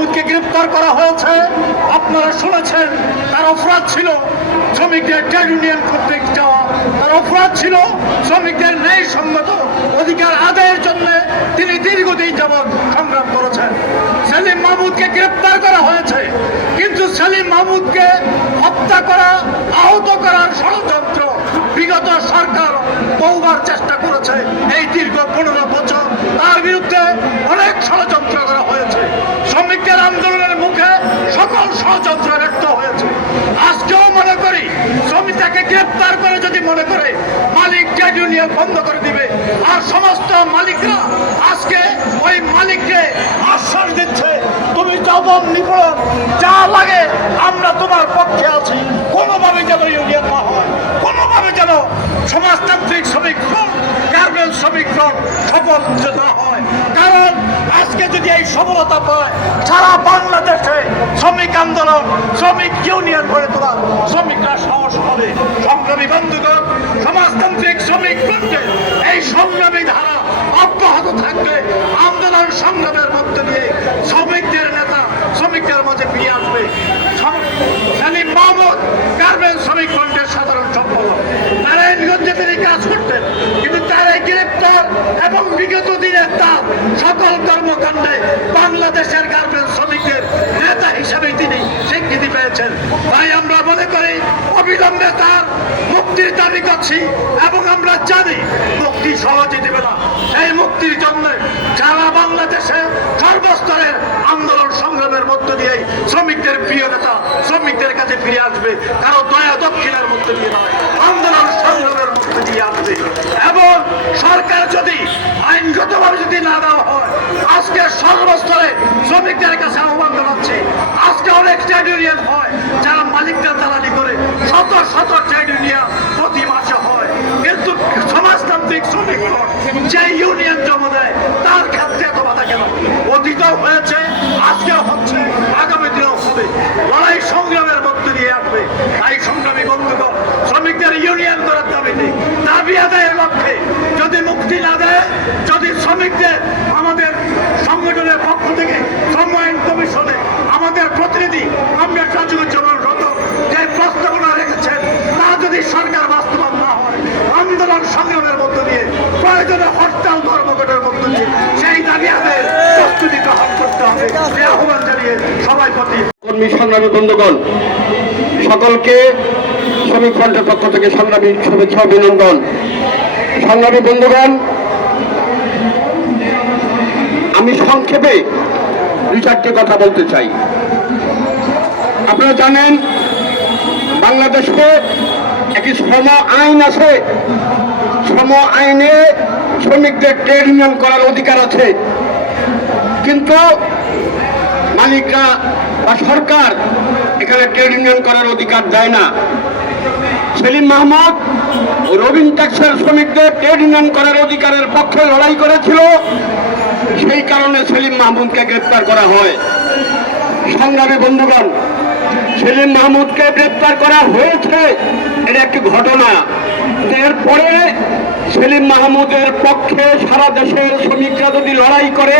মাহমুদকে গ্রেফতার করা হয়েছে। আপনারা শুনেছেন তার অপরাধ ছিল শ্রমিকদের ট্রেড ইউনিয়ন করতে যাওয়া, তার অপরাধ ছিল শ্রমিকদের ন্যায়সঙ্গত অধিকার আদায়ের জন্য তিনি দীর্ঘদিন যাবৎ সংগ্রাম করেছেন। সেলিম মাহমুদকে গ্রেফতার করা হয়েছে, কিন্তু সেলিম মাহমুদকে হত্যা করা, আহত করার ষড়যন্ত্র বিগত সরকার বহুবার চেষ্টা করেছে। এই দীর্ঘ 15 বছর তার বিরুদ্ধে অনেক ষড়যন্ত্র করা হয়েছে। শ্রমিকদের আন্দোলনের মুখে সকল ষড়যন্ত্র ব্যক্ত হয়েছে। আজকেও মনে করি শ্রমিককে গ্রেপ্তার করে যদি মনে করে মালিক ট্রেড ইউনিয়ন বন্ধ করে দিবে, আর সমস্ত মালিকরা আজকে ওই মালিককে আশ্বাস দিচ্ছে তুমি জবাব নিপড় যা লাগে আমরা তোমার পক্ষে আছি, কোনোভাবে যেন ইউনিয়ন না হয়, কোনোভাবে যেন সমাজতান্ত্রিক শ্রমিক ফ্রন্ট, গার্মেন্টস শ্রমিক ফ্রন্ট সফল না হয়। কারণ আজকে যদি এই সফলতা পায়, সারা বাংলাদেশে শ্রমিক আন্দোলন, শ্রমিক ইউনিয়ন গড়ে তোলার শ্রমিকরা সাহস হবে। সংগ্রামী বন্ধুগণ, সমাজতান্ত্রিক শ্রমিক ফ্রন্টের এই সংগ্রামী ধারা অব্যাহত থাকবে। আন্দোলন সংগ্রামের মধ্য দিয়ে শ্রমিকদের নেতা শ্রমিকদের মাঝে ফিরে আসবে। সেলিম মাহমুদ গার্মেন্টস শ্রমিক ফ্রন্টের সাধারণ সম্পাদক, নারায়ণগঞ্জে তিনি কাজ করতেন, কিন্তু তার এই গ্রেপ্তার এবং বিগত দিনের তার সকল কর্মকাণ্ডে বাংলাদেশের গার্মেন্টস শ্রমিকদের নেতা হিসেবে তিনি স্বীকৃতি পেয়েছেন। তাই আমরা মনে করি অবিলম্বে তার মুক্তির দাবি করছি, এবং আমরা জানি মুক্তি সহজে দেবে না। এই মুক্তির জন্য সারা বাংলাদেশে সর্বস্তরের আন্দোলন সংগ্রামের মধ্য দিয়ে শ্রমিকদের প্রিয় নেতা শ্রমিকদের কাছে ফিরে আসবে। কারো দয়া দক্ষিণের মধ্যে দিয়ে নয়, আন্দোলন সংগ্রামের মধ্যে দিয়ে আসবে। এবং সরকার যদি আইনগতভাবে যদি না দেওয়া হয়, আজকে সর্বস্তরে শ্রমিকদের কাছে আহ্বান জানাচ্ছে। আজকে অনেক ট্রেড ইউনিয়ন হয় যারা মালিকদের দালালি করে, শত শত ট্রেড ইউনিয়ন প্রতি মাসে হয়, কিন্তু সমাজতান্ত্রিক শ্রমিক যে ইউনিয়ন জমা দেয় তার ক্ষেত্রে এত বাধা কেন? অতীতও হয়েছে, আজকেও হচ্ছে, আগামী দিনেও হবে। লড়াই সংগ্রামের মধ্যে দিয়ে আসবে। তাই সংগ্রামী বন্ধুগণ, শ্রমিকদের ইউনিয়ন করার দাবিতে, দাবি আদায়ের লক্ষ্যে যদি মুক্তি না দেয়, যদি শ্রমিকদের আমাদের সংগঠনের পক্ষ থেকে শ্রম আইন কমিশনে আমাদের প্রতিনিধি আমরা কাজুজ্জামান রতন যে প্রস্তাবনা রেখেছেন, তা যদি সরকার বাস্তবায়ন না হয়, আন্দোলন সংগ্রামের মধ্য দিয়ে প্রয়োজনে হরতাল ধর্মঘটের মধ্য দিয়ে সেই দাবি আদায়ের প্রস্তুতি গ্রহণ করতে হবে। সে আহ্বান জানিয়ে সবাই প্রতি কর্মী সংগ্রামী বন্ধুগণ, সকলকে শ্রমিক ফ্রন্টের পক্ষ থেকে সংগ্রামী শুভেচ্ছা অভিনন্দন। সংগ্রামী বন্ধুগণ, আমি সংক্ষেপে 2-4টি কথা বলতে চাই। আপনারা জানেন বাংলাদেশে একটি শ্রম আইন আছে। শ্রম আইনে শ্রমিকদের ট্রেড ইউনিয়ন করার অধিকার আছে, কিন্তু মালিকরা বা সরকার এখানে ট্রেড ইউনিয়ন করার অধিকার দেয় না। সেলিম মাহমুদ রবিন ট্যাক্সের শ্রমিকদের ট্রেড ইউনিয়ন করার অধিকারের পক্ষে লড়াই করেছিল, সেই কারণে সেলিম মাহমুদকে গ্রেপ্তার করা হয়। সংগ্রামী বন্ধুগণ, সেলিম মাহমুদকে গ্রেপ্তার করা হয়েছে, এটা একটি ঘটনা। এরপরে সেলিম মাহমুদের পক্ষে সারা দেশের শ্রমিকরা যদি লড়াই করে,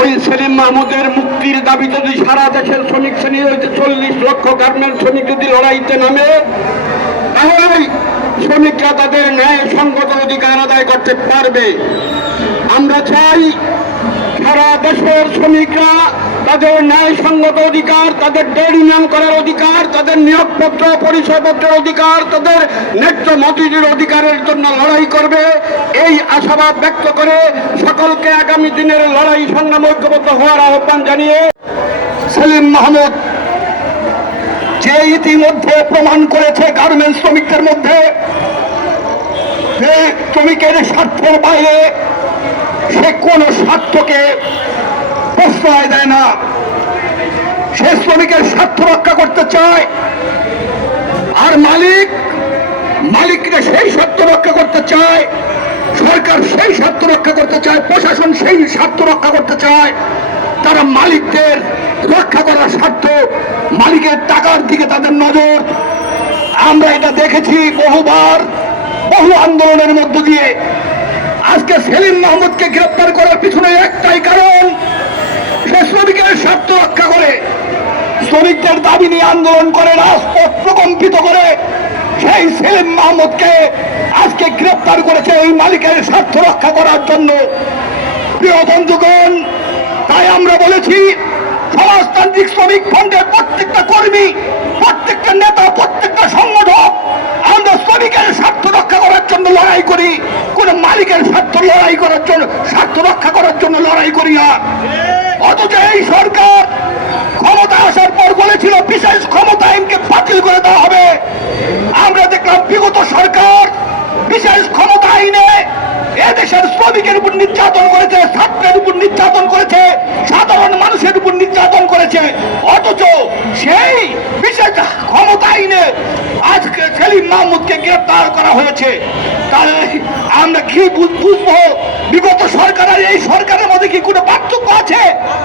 ওই সেলিম মাহমুদের মুক্তির দাবিতে যদি সারা দেশের শ্রমিক শ্রেণী 40 লক্ষ গার্মেন্টস শ্রমিক যদি লড়াইতে নামে, তাহলে শ্রমিকরা তাদের ন্যায় সঙ্গত অধিকার আদায় করতে পারবে। আমরা চাই সারা দেশের শ্রমিকরা তাদের ন্যায়সঙ্গত অধিকার, তাদের ট্রেড ইউনিয়ন করার অধিকার, তাদের নিয়োগপত্র পরিচয়পত্রের অধিকার, তাদের ন্যায্য মজুরির অধিকারের জন্য লড়াই করবে। এই আশাবাদ ব্যক্ত করে সকলকে আগামী দিনের লড়াই সংগ্রাম ঐক্যবদ্ধ হওয়ার আহ্বান জানিয়ে, সেলিম মাহমুদ যে ইতিমধ্যে প্রমাণ করেছে গার্মেন্টস শ্রমিকদের মধ্যে যে শ্রমিকের স্বার্থের বাইরে সে কোন স্বার্থকে প্রশ্রয় দেয় না। সে শ্রমিকের স্বার্থ রক্ষা করতে চায়, আর মালিকরা সেই স্বার্থ রক্ষা করতে চায়, সরকার সেই স্বার্থ রক্ষা করতে চায়, প্রশাসন সেই স্বার্থ রক্ষা করতে চায়। তারা মালিকদের রক্ষা করার স্বার্থ, মালিকের টাকার দিকে তাদের নজর। আমরা এটা দেখেছি বহুবার, বহু আন্দোলনের মধ্য দিয়ে। আজকে সেলিম মাহমুদকে গ্রেপ্তার করার পিছনে একটাই কারণ, সে শ্রমিকদের দাবি নিয়ে আন্দোলন করে রাজপথ প্রকম্পিত করে সেই সেলিম মাহমুদকে আজকে গ্রেপ্তার করেছে ওই মালিকের স্বার্থ রক্ষা করার জন্য। প্রিয় বন্ধুগণ, তাই আমরা বলেছি সমাজতান্ত্রিক শ্রমিক ফ্রন্টের প্রত্যেকটা কর্মী, প্রত্যেকটা নেতা, প্রত্যেকটা সংগঠক আমরা শ্রমিকের স্বার্থ রক্ষা করার জন্য লড়াই করি, কোন মালিকের স্বার্থ রক্ষা করার জন্য লড়াই করি না। অথচ এই সরকার ক্ষমতা আসার পর বলেছিল বিশেষ ক্ষমতা আইনকে বাতিল করে দেওয়া হবে। আমরা দেখলাম বিগত সরকার বিশেষ ক্ষমতা আইনে এদেশের শ্রমিকের উপর নির্যাতন করেছে, ছাত্রের উপর নির্যাতন করেছে, সাধারণ মানুষের উপর নির্যাতন করেছে। অথচ সেই বিশেষ ক্ষমতা আইনে আজকে সেলিম মাহমুদকে গ্রেপ্তার করা হয়েছে। তাহলে আমরা কি বুঝবো বিগত সরকার আর এই সরকারের মধ্যে কি কোনো পার্থক্য আছে?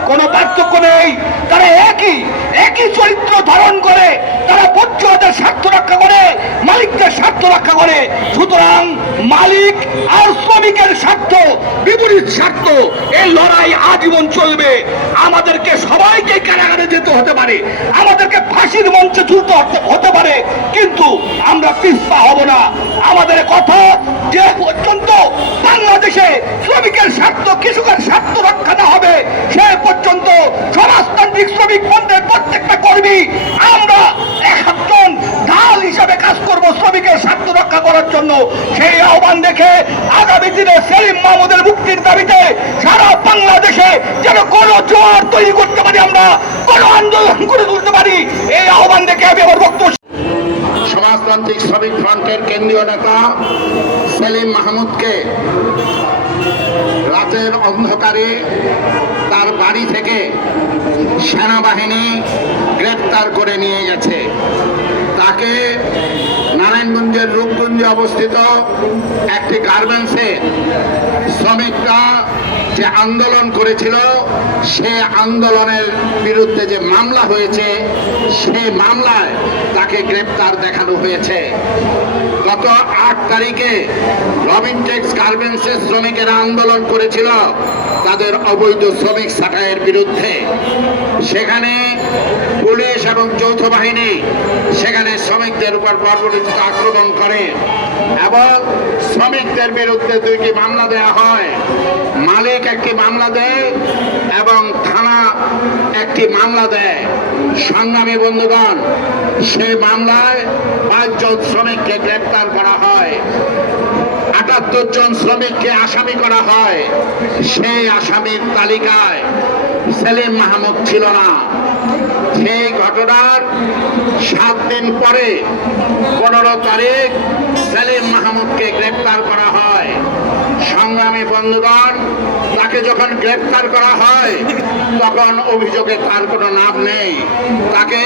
কোনো পার্থক্য নেই। তারা একই চরিত্র ধারণ করে, তারা পঞ্চায়েতের স্বার্থ রক্ষা করে, মালিকদের স্বার্থ রক্ষা করে। সুতরাং মালিক আর শ্রমিকের স্বার্থ বিপরীত স্বার্থ, এই লড়াই আজীবন চলবে। আমাদেরকে সবাইকে কারাগারে যেতে হতে পারে, আমাদেরকে ফাঁসির মঞ্চে ঝুলতে হতে পারে, কিন্তু আমরা পিছপা হব না। আমাদের কথা যে পর্যন্ত বাংলাদেশে শ্রমিকের স্বার্থ, কৃষকের স্বার্থ রক্ষা না হবে সে পর্যন্ত সমাজতান্ত্রিক শ্রমিক ফ্রন্টের প্রত্যেকটা কর্মী আমরা একজন ঢাল হিসাবে কাজ করব শ্রমিকের স্বার্থ রক্ষা করার জন্য। সেই আহ্বান দেখে আগামী দিনে সেলিম মাহমুদের মুক্তির দাবিতে সারা বাংলাদেশে যেন কোন জোয়ার তৈরি করতে পারি, আমরা কোন আন্দোলন করে তুলতে পারি, এই আহ্বান দেখে আমি আমার বক্তব্য। সমাজতান্ত্রিক শ্রমিক ফ্রন্টের কেন্দ্রীয় নেতা সেলিম মাহমুদকে রাতের অন্ধকারে তার বাড়ি থেকে সেনাবাহিনী গ্রেপ্তার করে নিয়ে গেছে। তাকে নারায়ণগঞ্জের রূপগঞ্জে অবস্থিত একটি গার্মেন্টসে শ্রমিকরা যে আন্দোলন করেছিল সে আন্দোলনের বিরুদ্ধে যে মামলা হয়েছে সেই মামলায় তাকে গ্রেপ্তার দেখানো হয়েছে। গত 8 তারিখে রবিনটেক্স গার্মেন্টসের শ্রমিকেরা আন্দোলন করেছিল তাদের অবৈধ শ্রমিক ছাঁটাইয়ের বিরুদ্ধে। সেখানে পুলিশ এবং যৌথ বাহিনী সেখানে শ্রমিকদের উপর বর্বরোচিত আক্রমণ করে এবং শ্রমিকদের বিরুদ্ধে 2টি মামলা দেওয়া হয়। মালিক একটি মামলা দেয় এবং থানা একটি মামলা দেয়। সংগ্রামী বন্ধুগণ, সেই মামলায় 5 জন শ্রমিককে গ্রেপ্তার করা হয়, 78 জন শ্রমিককে আসামি করা হয়। সেই আসামির তালিকায় সেলিম মাহমুদ ছিল না। সেই ঘটনার 7 দিন পরে 15 তারিখ সেলিম মাহমুদকে গ্রেপ্তার করা হয়। সংগ্রামী বন্ধুগণ, তাকে যখন গ্রেপ্তার করা হয় তখন অভিযোগে তার কোনো নাম নেই। তাকে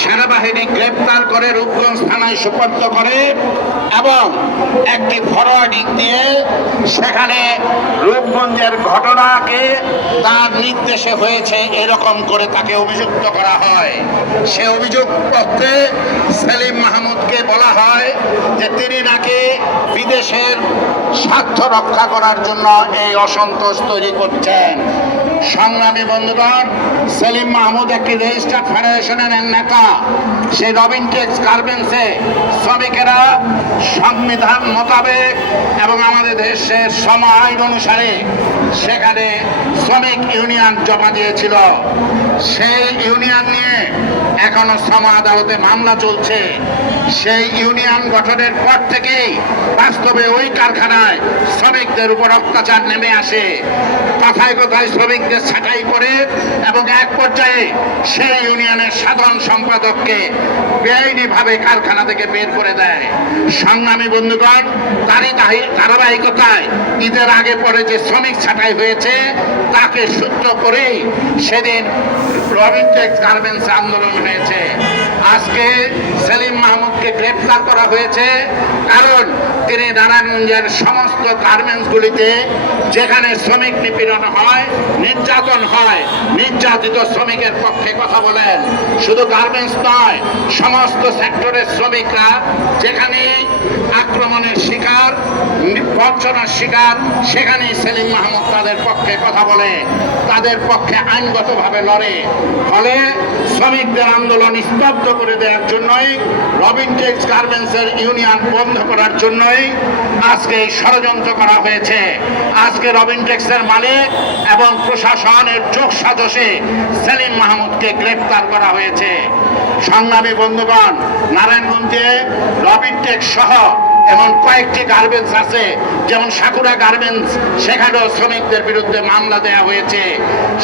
সেনাবাহিনী গ্রেপ্তার করে রূপগঞ্জ থানায় সোপর্দ করে এবং একটি ফরওয়ার্ডিং দিয়ে সেখানে রূপগঞ্জের ঘটনাকে তার নির্দেশে হয়েছে এরকম করে তাকে অভিযুক্ত করা হয়। সে অভিযোগপত্রে সেলিম মাহমুদকে বলা হয় যে তিনি নাকি বিদেশের স্বার্থ রক্ষা করার জন্য এই অসন্তোষ তৈরি করছেন। সংগ্রামী বন্ধুগণ, সেলিম মাহমুদ একটি রেজিস্টার্ড ফেডারেশনের নেতা। সেই রবিনটেক্স গার্মেন্টসে শ্রমিকেরা সংবিধান মোতাবেক এবং আমাদের দেশের শ্রম আইন অনুসারে সেখানে শ্রমিক ইউনিয়ন জমা দিয়েছিল। সেই ইউনিয়ন নিয়ে এখনো শ্রম আদালতে মামলা চলছে। সেই ইউনিয়ন গঠনের পর থেকেই বাস্তবে ওই কারখানায় শ্রমিকদের উপর অত্যাচার নেমে আসে। কথায় কথায় শ্রমিকদের ছাঁটাই করে এবং এক পর্যায়ে সেই ইউনিয়নের সাধারণ সম্পাদককে বেআইনিভাবে কারখানা থেকে বের করে দেয়। সংগ্রামী বন্ধুগণ, তারই ধারাবাহিকতায় ঈদের আগে পরে যে শ্রমিক ছাঁটাই হয়েছে তাকে সূত্র করেই সেদিন রবিনটেক্স গার্মেন্টস আন্দোলন হয়েছে। আজকে সেলিম মাহমুদকে গ্রেপ্তার করা হয়েছে কারণ তিনি নারায়ণগঞ্জের সমস্ত গার্মেন্টসগুলিতে যেখানে শ্রমিক নিপীড়ন হয়, নির্যাতন হয়, নির্যাতিত শ্রমিকের পক্ষে কথা বলেন। শুধু গার্মেন্টস নয়, সমস্ত সেক্টরের শ্রমিকরা যেখানে আক্রমণের শিকার, বঞ্চনার শিকার, সেখানেই সেলিম মাহমুদ তাদের পক্ষে কথা বলে, তাদের পক্ষে আইনগতভাবে লড়ে। ফলে শ্রমিকদের আন্দোলন স্তব্ধ করে দেওয়ার জন্যই, রবিনটেক্স গার্মেন্টসের ইউনিয়ন বন্ধ করার জন্যই আজকে এই ষড়যন্ত্র করা হয়েছে। আজকে রবিনটেক্সের মালিক এবং প্রশাসনের যোগ সাজসে সেলিম মাহমুদকে গ্রেপ্তার করা হয়েছে। সংগ্রামী বন্ধুগণ, নারায়ণগঞ্জে রবিনটেক্স সহ এমন কয়েকটি গার্মেন্টস আছে, যেমন সাকুরা গার্মেন্টস, সেখানেও শ্রমিকদের বিরুদ্ধে মামলা দেওয়া হয়েছে।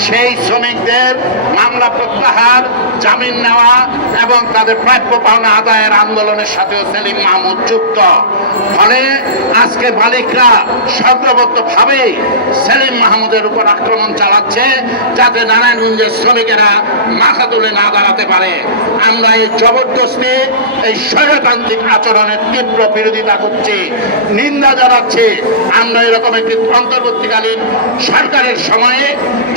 সেই শ্রমিকদের মামলা প্রত্যাহার, জামিন নেওয়া এবং তাদের প্রাপ্য পাওনা আদায়ের আন্দোলনের সাথেও সেলিম মাহমুদ যুক্ত। ফলে আজকে মালিকরা সর্ববদ্ধভাবে সেলিম মাহমুদের উপর আক্রমণ চালাচ্ছে, যাতে নারায়ণগঞ্জের শ্রমিকেরা মাথা তুলে না দাঁড়াতে পারে। আমরা এই জবরদস্তি, এই স্বৈরতান্ত্রিক আচরণের তীব্র বিরোধিতা করছি, নিন্দা জানাচ্ছি। আমরা এরকম একটি অন্তর্বর্তীকালীন সরকারের সময়ে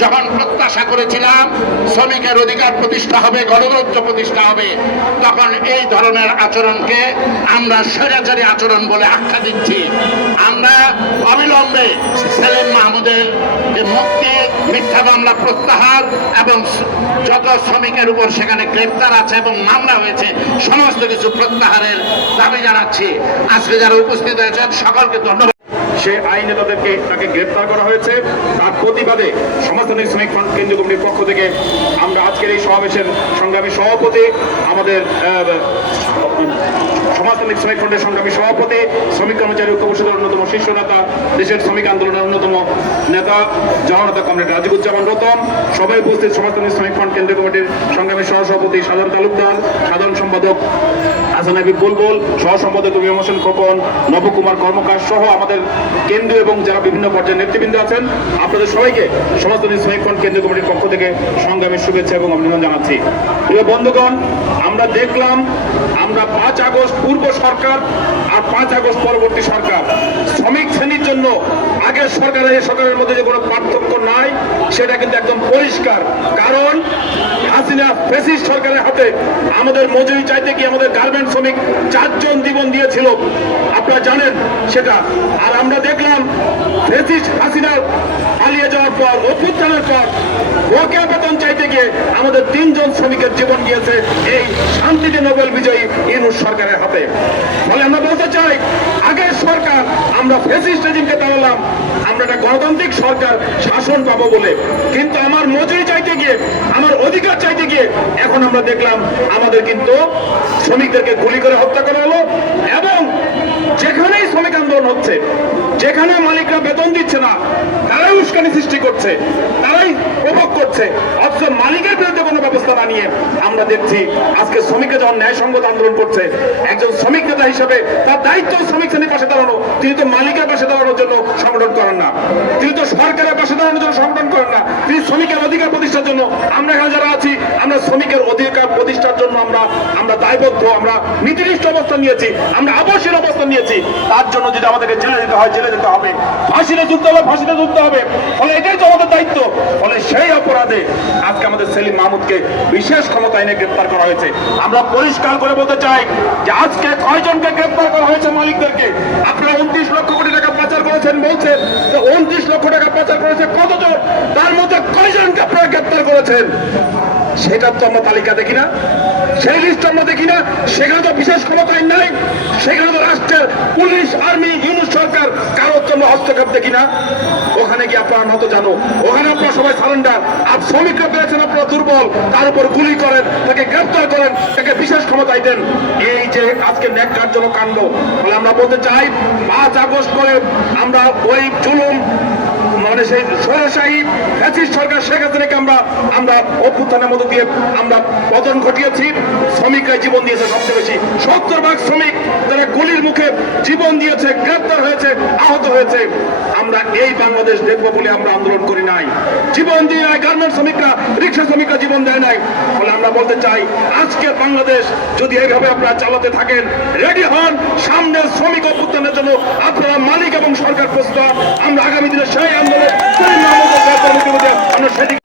যখন প্রত্যাশা করেছিলাম শ্রমিকের অধিকার প্রতিষ্ঠা হবে, গণতন্ত্র প্রতিষ্ঠা হবে, তখন এই ধরনের আচরণকে আমরা স্বৈরাচারী আচরণ বলে আখ্যা দিচ্ছি। আমরা অবিলম্বে সেলিম মাহমুদের যে মুক্তি, মিথ্যা মামলা প্রত্যাহার এবং যত শ্রমিকের উপর সেখানে গ্রেপ্তার আছে এবং মামলা হয়েছে সমস্ত কিছু প্রত্যাহারের দাবি জানাচ্ছি। আজকে যারা উপস্থিত হয়েছেন সকলকে ধন্যবাদ। সে আইনে তাকে গ্রেপ্তার করা হয়েছে, তার প্রতিবাদে সমাজতান্ত্রিক শ্রমিক ফ্রন্ট কেন্দ্রীয় কমিটির পক্ষ থেকে আমরা আজকের এই সমাবেশের সংগ্রামী সভাপতি, আমাদের সমাজতান্ত্রিক শ্রমিক ফ্রন্টের সংগ্রামী সভাপতি, শ্রমিক কর্মচারী ঐক্য পরিষদের অন্যতম শীর্ষ নেতা, দেশের শ্রমিক আন্দোলনের অন্যতম নেতা জননেতা কমরেড রাজিবুজ্জামান রতন, সবাই উপস্থিত সমাজতান্ত্রিক শ্রমিক ফ্রন্ট কেন্দ্রীয় কমিটির সংগ্রামী সহসভাপতি সাধারণ তালুকদার, সাধারণ সম্পাদক হাসান হাবিব বুলবুল, সহ সম্পাদক রবি হোসেন খোকন, নবকুমার কর্মকার সহ আমাদের কেন্দ্রীয় এবং যারা বিভিন্ন পর্যায়ের নেতৃবৃন্দ আছেন, আপনাদের সবাইকে সমাজতান্ত্রিক শ্রমিক ফ্রন্ট কেন্দ্রীয় কমিটির পক্ষ থেকে সংগ্রামী শুভেচ্ছা এবং অভিনন্দন জানাচ্ছি। প্রিয় বন্ধুগণ, আমরা দেখলাম আমরা 5 আগস্ট পূর্ব সরকার আর 5 আগস্ট পরবর্তী সরকার, শ্রমিক শ্রেণীর জন্য আগের সরকারের এই সরকারের মধ্যে যে কোনো পার্থক্য নাই সেটা কিন্তু একদম পরিষ্কার। কারণ হাসিনা ফ্যাসিস্ট সরকারের হাতে আমাদের মজুরি চাইতে গিয়ে আমাদের গার্মেন্ট শ্রমিক 4 জন জীবন দিয়েছিল, আপনারা জানেন সেটা। আর আমরা দেখলাম ফ্যাসিস্ট হাসিনা পালিয়ে যাওয়ার পর, অভ্যুত্থানের পর বকেয়া বেতন চাইতে গিয়ে আমাদের 3 জন শ্রমিকের জীবন গিয়েছে এই শান্তিতে নোবেল বিজয়ী ইউনূস সরকারের হাতে। ফলে আমরা বলতে চাই, আগের সরকার আমরা ফ্যাসিস্ট রেজিমকে দাঁড়ালাম, আমরা একটা গণতান্ত্রিক সরকার শাসন পাবো বলে, কিন্তু আমার মজুরি চাইতে গিয়ে, আমার অধিকার চাইতে গিয়ে এখন আমরা দেখলাম আমাদের কিন্তু শ্রমিকদেরকে গুলি করে হত্যা করা হলো। এবং যেখানেই শ্রমিক আন্দোলন হচ্ছে, যেখানে মালিকরা বেতন দিচ্ছে না, তারাই উস্কানি সৃষ্টি করছে, তারাই প্রভোগ করছে, অথচ মালিকের বিরুদ্ধে কোনো ব্যবস্থা না নিয়ে আমরা দেখছি আজকে শ্রমিকরা যখন ন্যায়সঙ্গত আন্দোলন করছে, একজন শ্রমিক নেতা হিসেবে তার দায়িত্ব শ্রমিক শ্রেণীর পাশে দাঁড়ানো। তিনি তো মালিকের পাশে দাঁড়ানোর জন্য সংগঠন করেন না, তিনি তো সরকারের পাশে দাঁড়ানোর জন্য সংগঠন করেন না, তিনি শ্রমিকের অধিকার প্রতিষ্ঠার জন্য। আমরা এখানে যারা আছি, আমরা শ্রমিকের অধিকার প্রতিষ্ঠার জন্য আমরা দায়বদ্ধ, আমরা নীতিনিষ্ঠ অবস্থান নিয়েছি, আমরা আবশ্যিক অবস্থান নিয়েছি। তার জন্য যদি আমাদেরকে জেলে যেতে হয়, জেলে যেতে হবে, ফাঁসিতে ঝুলতে হবে, ফাঁসিতে ঝুলতে হবে। ফলে এটাই তো আমাদের দায়িত্ব। ফলে সেই অপরাধে আজকে আমাদের সেলিম মাহমুদকে বিশেষ ক্ষমতা এনে গ্রেপ্তার করা হয়েছে। আমরা পরিষ্কার করে বলতে চাই যে আজকে কয়জনকে গ্রেপ্তার করা হয়েছে মালিকদেরকে? আপনারা 29 লক্ষ কোটি টাকা পাচার করেছেন বলছেন, যে 29 লক্ষ টাকা পাচার করেছে কতজন, তার মধ্যে কয়জনকে আপনারা গ্রেপ্তার করেছেন? সেটার তো আমরা তালিকা দেখি না, সেই লিস্ট আমরা দেখি না। সেখানে তো বিশেষ ক্ষমতা আইন নাই, সেখানে তো রাষ্ট্রের পুলিশ, আর্মি, ইউনূস সরকার কারোর জন্য হস্তক্ষেপ দেখি না। ওখানে কি আপনারা মতো জানো, ওখানে আপনারা সবাই সারেন্ডার। আর শ্রমিকরা পেয়েছেন আপনারা দুর্বল, তার উপর গুলি করেন, তাকে গ্রেপ্তার করেন, তাকে বিশেষ ক্ষমতায় দেন। এই যে আজকে ন্যাক্কারজনক কাণ্ড। ফলে আমরা বলতে চাই, 5 আগস্ট করে আমরা ওই জুলুম, মানে সেই স্বৈরশাহী ফ্যাসিস্ট সরকার শেখ হাসিনাকে আমরা অভ্যুত্থানের মধ্যে দিয়ে আমরা পতন ঘটিয়েছি। শ্রমিকরা জীবন দিয়েছে সবচেয়ে বেশি, 70% শ্রমিক যারা গুলির মুখে জীবন দিয়েছে, গ্রেপ্তার হয়েছে, আহত হয়েছে। আমরা এই বাংলাদেশ দেখবো বলে আমরা আন্দোলন করি নাই, জীবন দিয়ে গার্মেন্ট শ্রমিকরা রিক্সা শ্রমিকরা জীবন দেয় নাই। ফলে আমরা বলতে চাই আজকে বাংলাদেশ যদি এইভাবে আপনারা চালাতে থাকেন, রেডি হন সামনের শ্রমিক অভ্যুত্থানের জন্য। আপনারা মালিক এবং সরকার প্রস্তুত। আমরা আগামী দিনে সেই আন্দোলন আমরা সেদিকে